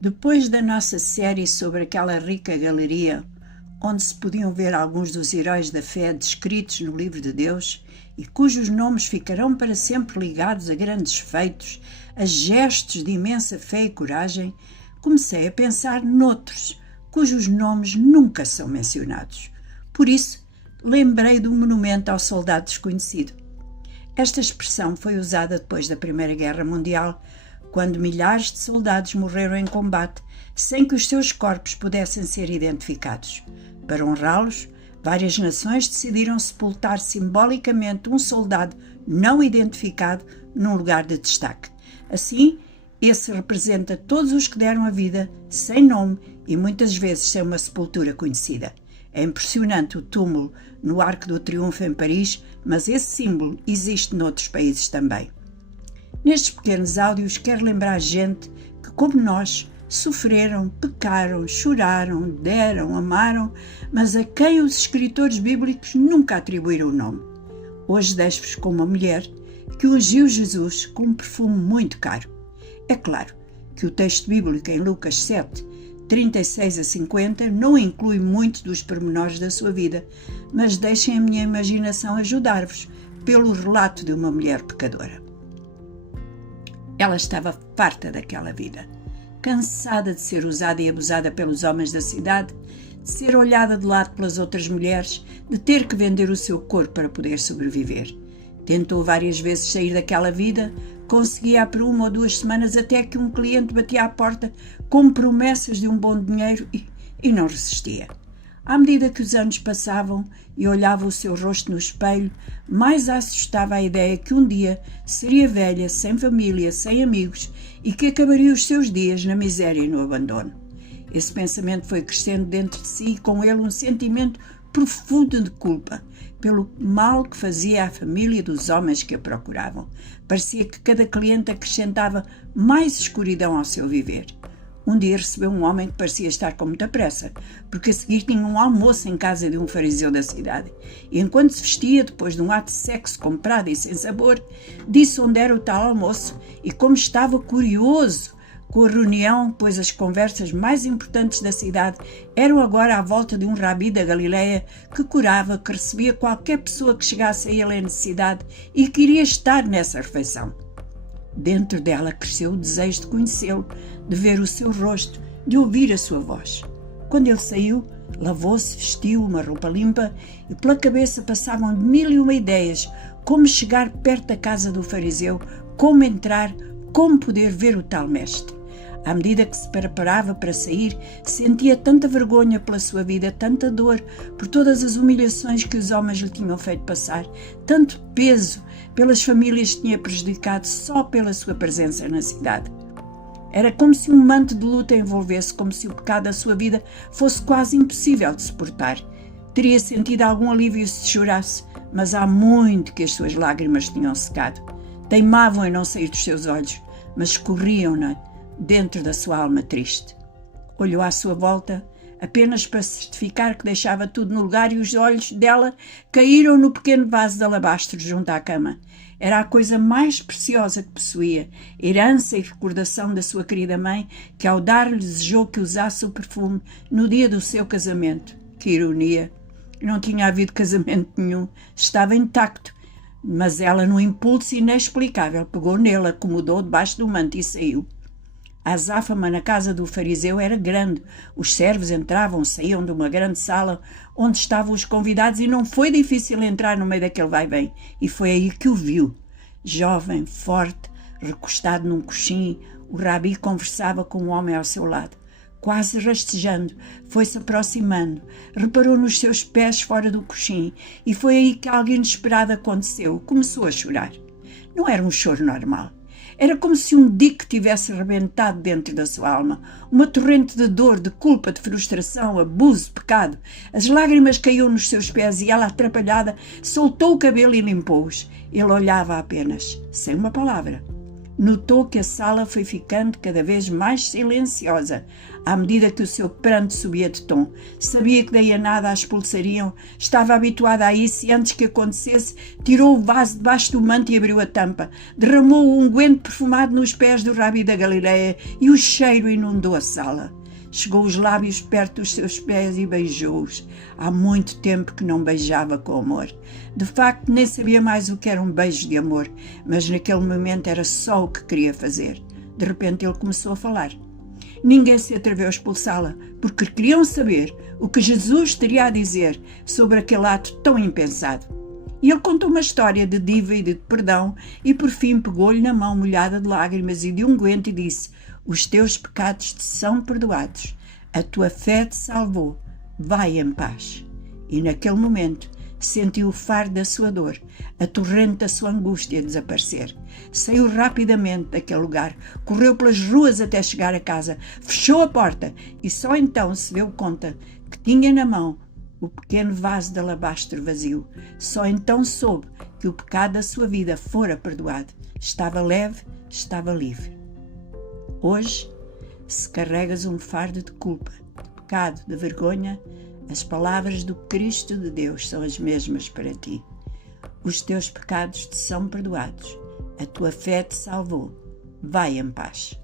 Depois da nossa série sobre aquela rica galeria, onde se podiam ver alguns dos heróis da fé descritos no livro de Deus e cujos nomes ficarão para sempre ligados a grandes feitos, a gestos de imensa fé e coragem, comecei a pensar noutros, cujos nomes nunca são mencionados. Por isso, lembrei do monumento ao soldado desconhecido. Esta expressão foi usada depois da Primeira Guerra Mundial, quando milhares de soldados morreram em combate sem que os seus corpos pudessem ser identificados. Para honrá-los, várias nações decidiram sepultar simbolicamente um soldado não identificado num lugar de destaque. Assim, esse representa todos os que deram a vida sem nome e muitas vezes sem uma sepultura conhecida. É impressionante o túmulo no Arco do Triunfo em Paris, mas esse símbolo existe noutros países também. Nestes pequenos áudios quero lembrar gente que, como nós, sofreram, pecaram, choraram, deram, amaram, mas a quem os escritores bíblicos nunca atribuíram o nome. Hoje deixo-vos com uma mulher que ungiu Jesus com um perfume muito caro. É claro que o texto bíblico em Lucas 7, 36 a 50 não inclui muitos dos pormenores da sua vida, mas deixem a minha imaginação ajudar-vos pelo relato de uma mulher pecadora. Ela estava farta daquela vida, cansada de ser usada e abusada pelos homens da cidade, de ser olhada de lado pelas outras mulheres, de ter que vender o seu corpo para poder sobreviver. Tentou várias vezes sair daquela vida, conseguia por 1 ou 2 semanas até que um cliente batia à porta com promessas de um bom dinheiro e não resistia. À medida que os anos passavam e olhava o seu rosto no espelho, mais a assustava a ideia que um dia seria velha, sem família, sem amigos e que acabaria os seus dias na miséria e no abandono. Esse pensamento foi crescendo dentro de si e com ele um sentimento profundo de culpa pelo mal que fazia à família dos homens que a procuravam. Parecia que cada cliente acrescentava mais escuridão ao seu viver. Um dia recebeu um homem que parecia estar com muita pressa, porque a seguir tinha um almoço em casa de um fariseu da cidade. E enquanto se vestia, depois de um ato de sexo comprado e sem sabor, disse onde era o tal almoço e como estava curioso com a reunião, pois as conversas mais importantes da cidade eram agora à volta de um rabi da Galileia que curava, que recebia qualquer pessoa que chegasse a ele em necessidade e que iria estar nessa refeição. Dentro dela cresceu o desejo de conhecê-lo, de ver o seu rosto, de ouvir a sua voz. Quando ele saiu, lavou-se, vestiu uma roupa limpa e pela cabeça passavam de 1001 ideias, como chegar perto da casa do fariseu, como entrar, como poder ver o tal mestre. À medida que se preparava para sair, sentia tanta vergonha pela sua vida, tanta dor por todas as humilhações que os homens lhe tinham feito passar, tanto peso pelas famílias que tinha prejudicado só pela sua presença na cidade. Era como se um manto de luta envolvesse, como se o pecado da sua vida fosse quase impossível de suportar. Teria sentido algum alívio se chorasse, mas há muito que as suas lágrimas tinham secado. Teimavam em não sair dos seus olhos, mas escorriam-na dentro da sua alma triste. Olhou à sua volta, apenas para certificar que deixava tudo no lugar e os olhos dela caíram no pequeno vaso de alabastro junto à cama. Era a coisa mais preciosa que possuía, herança e recordação da sua querida mãe, que ao dar-lhe desejou que usasse o perfume no dia do seu casamento. Que ironia! Não tinha havido casamento nenhum, estava intacto, mas ela, num impulso inexplicável, pegou nele, acomodou debaixo do manto e saiu. A azáfama na casa do fariseu era grande. Os servos entravam, saíam de uma grande sala onde estavam os convidados e não foi difícil entrar no meio daquele vai-vem. E foi aí que o viu. Jovem, forte, recostado num coxim, o rabi conversava com um homem ao seu lado. Quase rastejando, foi-se aproximando, reparou nos seus pés fora do coxim e foi aí que algo inesperado aconteceu. Começou a chorar. Não era um choro normal. Era como se um dique tivesse rebentado dentro da sua alma. Uma torrente de dor, de culpa, de frustração, abuso, pecado. As lágrimas caíam nos seus pés e ela, atrapalhada, soltou o cabelo e limpou-os. Ele olhava apenas, sem uma palavra. Notou que a sala foi ficando cada vez mais silenciosa, à medida que o seu pranto subia de tom. Sabia que daí a nada a expulsariam. Estava habituada a isso e, antes que acontecesse, tirou o vaso debaixo do manto e abriu a tampa. Derramou o unguento perfumado nos pés do Rabi da Galileia e o cheiro inundou a sala. Chegou os lábios perto dos seus pés e beijou-os. Há muito tempo que não beijava com amor. De facto, nem sabia mais o que era um beijo de amor, mas naquele momento era só o que queria fazer. De repente ele começou a falar. Ninguém se atreveu a expulsá-la, porque queriam saber o que Jesus teria a dizer sobre aquele ato tão impensado. E ele contou uma história de diva e de perdão e por fim pegou-lhe na mão molhada de lágrimas e de unguento e disse: os teus pecados te são perdoados, a tua fé te salvou, vai em paz. E naquele momento sentiu o fardo da sua dor, a torrente da sua angústia desaparecer. Saiu rapidamente daquele lugar, correu pelas ruas até chegar a casa, fechou a porta e só então se deu conta que tinha na mão o pequeno vaso de alabastro vazio. Só então soube que o pecado da sua vida fora perdoado. Estava leve, estava livre. Hoje, se carregas um fardo de culpa, de pecado, de vergonha, as palavras do Cristo de Deus são as mesmas para ti. Os teus pecados te são perdoados, a tua fé te salvou. Vai em paz.